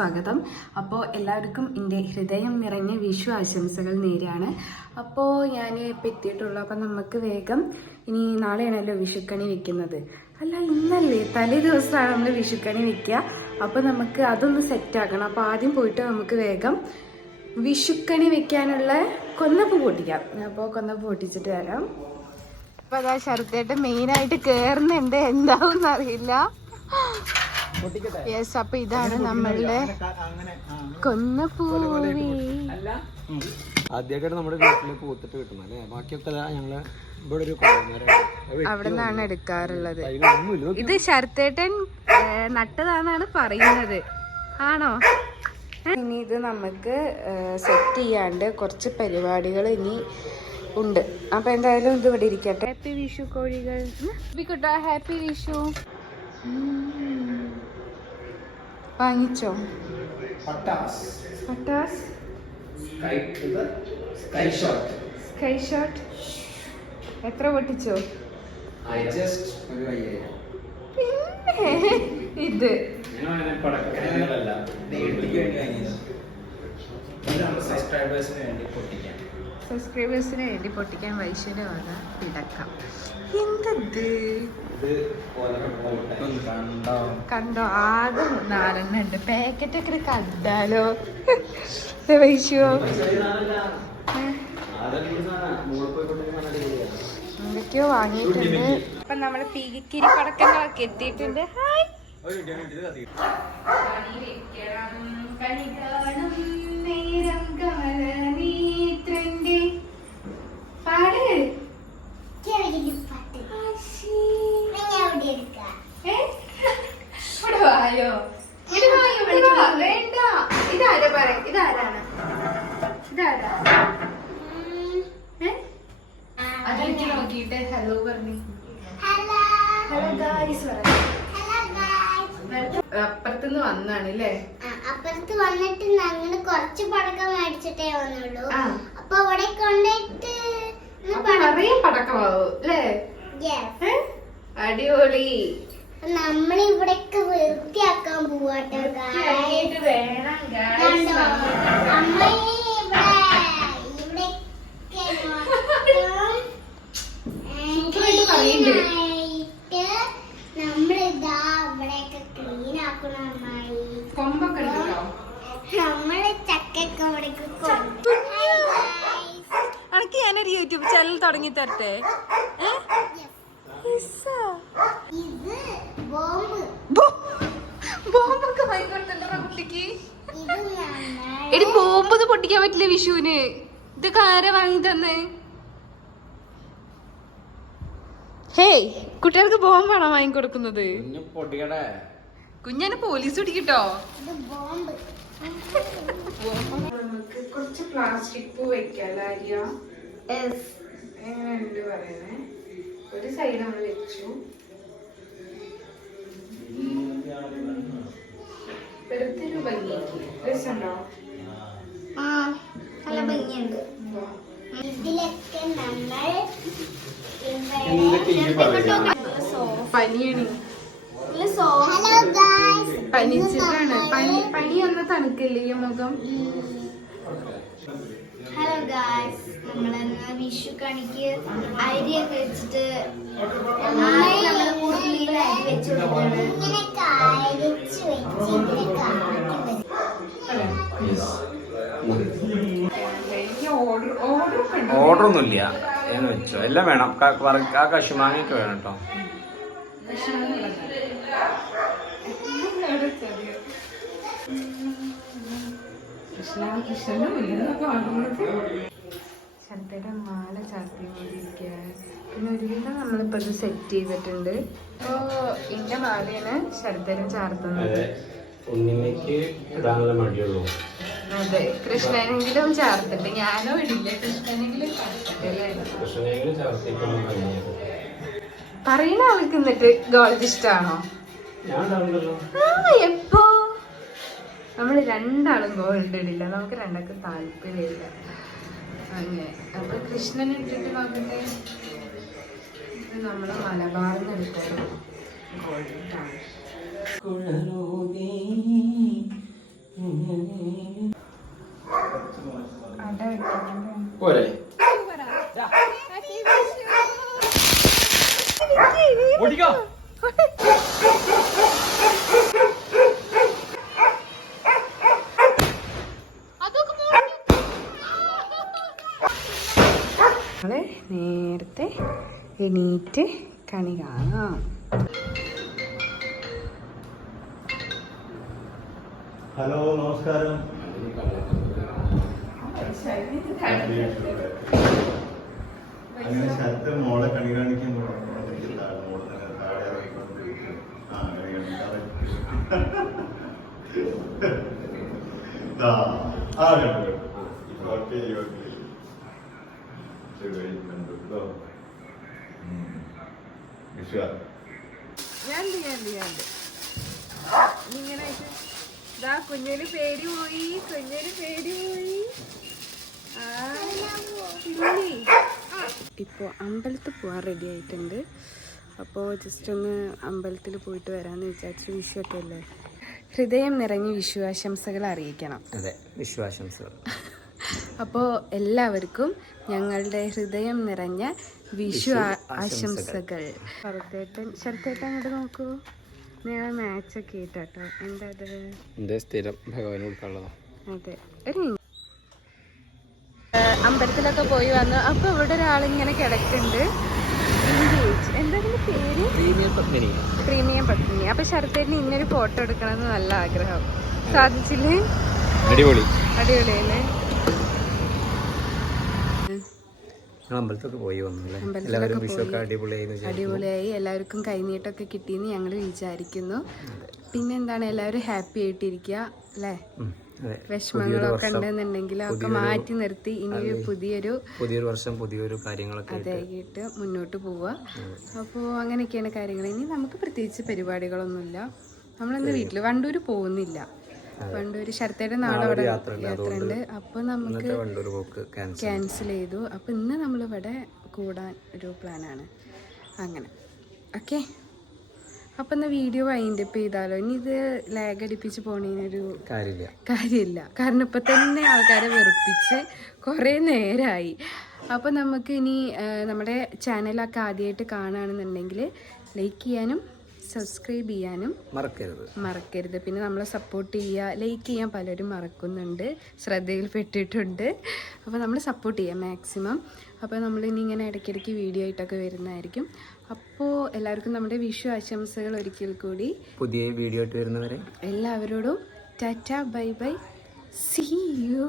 സ്വാഗതം. അപ്പോൾ എല്ലാവർക്കും എൻ്റെ ഹൃദയം നിറഞ്ഞ വിഷു ആശംസകൾ നേരെയാണ്. അപ്പോൾ ഞാൻ ഇപ്പം എത്തിയിട്ടുള്ളൂ. അപ്പം നമുക്ക് വേഗം ഇനി നാളെയാണല്ലോ വിഷുക്കണി വെക്കുന്നത്. അല്ല, ഇന്നല്ലേ, തലേ ദിവസമാണ് നമ്മൾ വിഷുക്കണി വെക്കുക. അപ്പോൾ നമുക്ക് അതൊന്ന് സെറ്റാക്കണം. അപ്പോൾ ആദ്യം പോയിട്ട് നമുക്ക് വേഗം വിഷുക്കണി വെക്കാനുള്ള കൊന്നപ്പ് പൊട്ടിക്കാം. അപ്പോൾ കൊന്നപ്പ് പൊട്ടിച്ചിട്ട് വരാം. അപ്പോൾ അതാ ശരത്തേട്ട് മെയിനായിട്ട് കയറുന്നുണ്ട്, എന്താവും അറിയില്ല. യെസ്, അപ്പൊ ഇതാണ് നമ്മളുടെ കൊന്നപ്പൂവി. ആദ്യമായിട്ട് നമ്മുടെ വീട്ടില് പൂത്തിട്ട് കിട്ടുന്നത് അല്ലേ? ബാക്കിയൊക്കെ ഞങ്ങള് ഇവിടെ ഒരു അവിടെ നിന്നാണ് എടുക്കാറുള്ളത്. ഇത് ശരത്തേട്ടൻ നട്ടതാണെന്നാണ് പറയുന്നത്. ആണോ? ഇനി ഇത് നമുക്ക് സെറ്റ് ചെയ്യാണ്ട് കുറച്ച് പരിപാടികൾ ഇനി ഉണ്ട്. അപ്പൊ എന്തായാലും ഇത് ഇവിടെ ഇരിക്കട്ടെ. ഹാപ്പി വിഷു കോഴികൾ. ഹാപ്പി വിഷു. വാങ്ങിച്ചോ? പട്ടാസ് സ്കൈ ഷോട്ട് എത്ര പൊട്ടിച്ചോ? പിന്നെ ഇത് സബ്സ്ക്രൈബേഴ്സിന് വേണ്ടി പൊട്ടിക്കാൻ വൈശ്വര്യ വക പിടക്കാം. എന്തത് കണ്ടോ? ആകെ 4 ഉണ്ട്. പാക്കറ്റൊക്കെ കണ്ടാലോ വൈശ്വോ? എന്തൊക്കെയോ വാങ്ങിയിട്ടുണ്ട്. അപ്പൊ നമ്മള് പീകിക്കിരി പടക്കങ്ങളൊക്കെ എത്തിയിട്ടുണ്ട്. ഹായ്. വേണ്ട, ഇതാരാ പറയാ? ഇതാരാണ്? അതെനിക്ക് നോക്കിയിട്ട് ഹലോ പറഞ്ഞു. ഹലോ ഗായ്സ് പറഞ്ഞു. അപ്പുറത്തുനിന്ന് വന്നാണ് അല്ലേ? അപ്പുറത്ത് വന്നിട്ട് ഞങ്ങള് കുറച്ച് പടക്കം മേടിച്ചിട്ടേ വന്നുള്ളൂ. അപ്പൊ അവിടെ കൊണ്ടിട്ട് നിറയെ പടക്കമാവും അല്ലേ? അടിപൊളി. നമ്മളിവിടൊക്കെ വൃത്തിയാക്കാൻ പോവാട്ടോ. അമ്മ നമ്മളിതാ ഇവിടെയൊക്കെ ക്ലീൻ ആക്കണം. അമ്മായി കൊമ്പൊക്കെ നമ്മള് ചക്കൊക്കെ ഇവിടേക്ക് അനക്ക് ഞാനൊരു യൂട്യൂബ് ചാനൽ തുടങ്ങി തരട്ടെ? ഇത് ബോംബ് ബോംബൊക്കെ വാങ്ങിക്കൊടുത്തോ കുട്ടിക്ക്? എടി, ബോംബൊന്നും പൊട്ടിക്കാൻ പറ്റില്ല വിഷുവിന്. ഇതൊക്കെ ആരാ വാങ്ങി തന്നെ? ഹേയ്, കുട്ടികൾക്ക് ബോംബാണോ വാങ്ങിക്കൊടുക്കുന്നത്? കുഞ്ഞാനെ പോലീസ് പിടിക്കട്ടോ. നമുക്ക് കുറച്ച് പ്ലാസ്റ്റിക് പൂ വെക്കാലോ. എങ്ങനെയുണ്ട് പറയുന്നേ? ഒരു സൈഡ് നമ്മൾ വെച്ചു. വെറുതെ ഒരു ഭംഗിക്ക് രസമുണ്ടോ? നല്ല ഭംഗിയുണ്ട്. ഇതിലൊക്കെ നമ്മൾ പനിയാണ്. പനിച്ചിട്ടാണ്. പനി വന്ന തണുക്കില്ലേ ഈ മുഖം? ഹലോ ഗായ്സ്, നമ്മളെന്ന് വിഷു കണിക്ക് അരിയൊക്കെ വെച്ചിട്ട് കൂടുതൽ അരി വെച്ച് ഓർഡർ ഒന്നുമില്ല എന്ന് വെച്ചോ. എല്ലാം വേണം. ആ കശുമാങ്ങയൊക്കെ വേണം കേട്ടോ. ശരത്തേടെ മാല ചാർത്തിക്കൊണ്ടിരിക്കുക. പിന്നെ ഒരുവിധം നമ്മളിപ്പോ ഇത് സെറ്റ് ചെയ്തിട്ടുണ്ട്. അപ്പോ ഇന്റെ മാലയാണ് ശരത്തേരൻ ചാർത്തുന്നത്. അതെ, കൃഷ്ണനെങ്കിലും ചാർത്തിട്ട്. ഞാനോ ഇടില്ല, കൃഷ്ണനെങ്കിലും പറയുന്ന ആൾക്ക് എന്നിട്ട് ഗോൾഡ് ഇഷ്ടാണോ? എപ്പോ നമ്മള് രണ്ടാളും ഗോൾഡ് ഇടില്ല. നമുക്ക് രണ്ടാൾക്ക് താല്പര്യമില്ല. അങ്ങനെ അപ്പൊ കൃഷ്ണനെ ഇട്ടിട്ട് നോക്കട്ടെ. ഇത് നമ്മള് മലബാറിന്ന് എടുത്തത് ഗോൾഡാണ്. പോരെ ഓടിക്കോ. നമ്മള് നേരത്തെ എണീറ്റ് കണി കാണാം. ഹലോ, നമസ്കാരം. അങ്ങനെ ശരത്ത് മോളെ കണി കാണിക്കാൻ താഴെ ഇറങ്ങിക്കൊണ്ടിരിക്കും. ഇങ്ങനെ ഇതാ കുഞ്ഞൊരു പേടി പോയി, കുഞ്ഞൊരു പേടി പോയി. ഇപ്പോൾ അമ്പലത്തിൽ പോകാൻ റെഡി ആയിട്ടുണ്ട്. അപ്പോൾ ജസ്റ്റ് ഒന്ന് അമ്പലത്തിൽ പോയിട്ട് വരാമെന്ന് വിചാരിച്ചു. വിഷുവൊക്കെ അല്ലേ, ഹൃദയം നിറഞ്ഞ് വിഷു ആശംസകൾ അറിയിക്കണം. അതെ, വിഷുവാശംസകൾ. അപ്പോൾ എല്ലാവർക്കും ഞങ്ങളുടെ ഹൃദയം നിറഞ്ഞ വിഷു ആശംസകൾ. ശരത്തേട്ടൻ അങ്ങോട്ട് നോക്കൂ. ഞാൻ മാച്ചൊക്കെ ഇട്ടോ. എന്താ അത്? എന്റെ സ്ഥിരം ഭഗവാൻ കൊടുക്കാനുള്ളതാ. അതെ, ഒരു അമ്പലത്തിലൊക്കെ പോയി വന്നു. അപ്പൊ ഇവിടെ ഒരാളിങ്ങനെ കിടക്കുന്നുണ്ട്. എന്താ പേര്? പ്രീമിയം പത്മിനി. അപ്പൊ ശരത്തേട്ടിന് ഇന്നൊരു ഫോട്ടോ എടുക്കണമെന്ന് നല്ല ആഗ്രഹം. സാധിച്ചില്ലേ? അടിപൊളി, അടിപൊളിയല്ലേ? അമ്പലത്തൊക്കെ പോയി വന്നല്ലേ. എല്ലാവരും വിഷുവൊക്കെ അടിപൊളിയായി. എല്ലാവർക്കും കൈനീട്ടൊക്കെ കിട്ടിയെന്ന് ഞങ്ങൾ വിചാരിക്കുന്നു. പിന്നെന്താണ്, എല്ലാവരും ഹാപ്പി ആയിട്ടിരിക്കുക അല്ലേ? വിഷമങ്ങളൊക്കെ ഉണ്ടെന്നുണ്ടെങ്കിൽ ഒക്കെ മാറ്റി നിർത്തി ഇനി പുതിയൊരു വർഷം പുതിയൊരു കാര്യങ്ങളൊക്കെ അതായിട്ട് മുന്നോട്ട് പോവുക. അപ്പോൾ അങ്ങനെയൊക്കെയാണ് കാര്യങ്ങൾ. ഇനി നമുക്ക് പ്രത്യേകിച്ച് പരിപാടികളൊന്നുമില്ല. നമ്മളിന്ന് വീട്ടില് വണ്ടൂര് പോകുന്നില്ല. വണ്ടൂര് ശരത്തേടെ നാളെ അവിടെ യാത്ര ഉണ്ട്. അപ്പൊ നമുക്ക് ക്യാൻസൽ ചെയ്തു. അപ്പൊ ഇന്ന് നമ്മളിവിടെ കൂടാൻ ഒരു പ്ലാനാണ്. അങ്ങനെ ഓക്കെ. അപ്പൊ എന്നാ വീഡിയോ വൈൻഡ് അപ്പ് ചെയ്താലോ? ഇനി ഇത് ലാഗ് അടിപ്പിച്ച് പോണതിനൊരു കാര്യമില്ല. കാരണം ഇപ്പൊ തന്നെ ആൾക്കാരെ വെറുപ്പിച്ച് കുറേ നേരമായി. അപ്പൊ നമുക്ക് ഇനി നമ്മുടെ ചാനലൊക്കെ ആദ്യമായിട്ട് കാണുകയാണെന്നുണ്ടെങ്കിൽ ലൈക്ക് ചെയ്യാനും സബ്സ്ക്രൈബ് ചെയ്യാനും മറക്കരുത്. പിന്നെ നമ്മളെ സപ്പോർട്ട് ചെയ്യുക. ലൈക്ക് ചെയ്യാൻ പലരും മറക്കുന്നുണ്ട്, ശ്രദ്ധയിൽപ്പെട്ടിട്ടുണ്ട്. അപ്പോൾ നമ്മൾ സപ്പോർട്ട് ചെയ്യാം മാക്സിമം. അപ്പോൾ നമ്മളിനി ഇങ്ങനെ ഇടയ്ക്കിടയ്ക്ക് വീഡിയോ ആയിട്ടൊക്കെ വരുന്നതായിരിക്കും. അപ്പോൾ എല്ലാവർക്കും നമ്മുടെ വിഷു ആശംസകൾ ഒരിക്കൽ കൂടി. പുതിയ വീഡിയോ ആയിട്ട് വരുന്നവരെ എല്ലാവരോടും tata, bye bye, see U.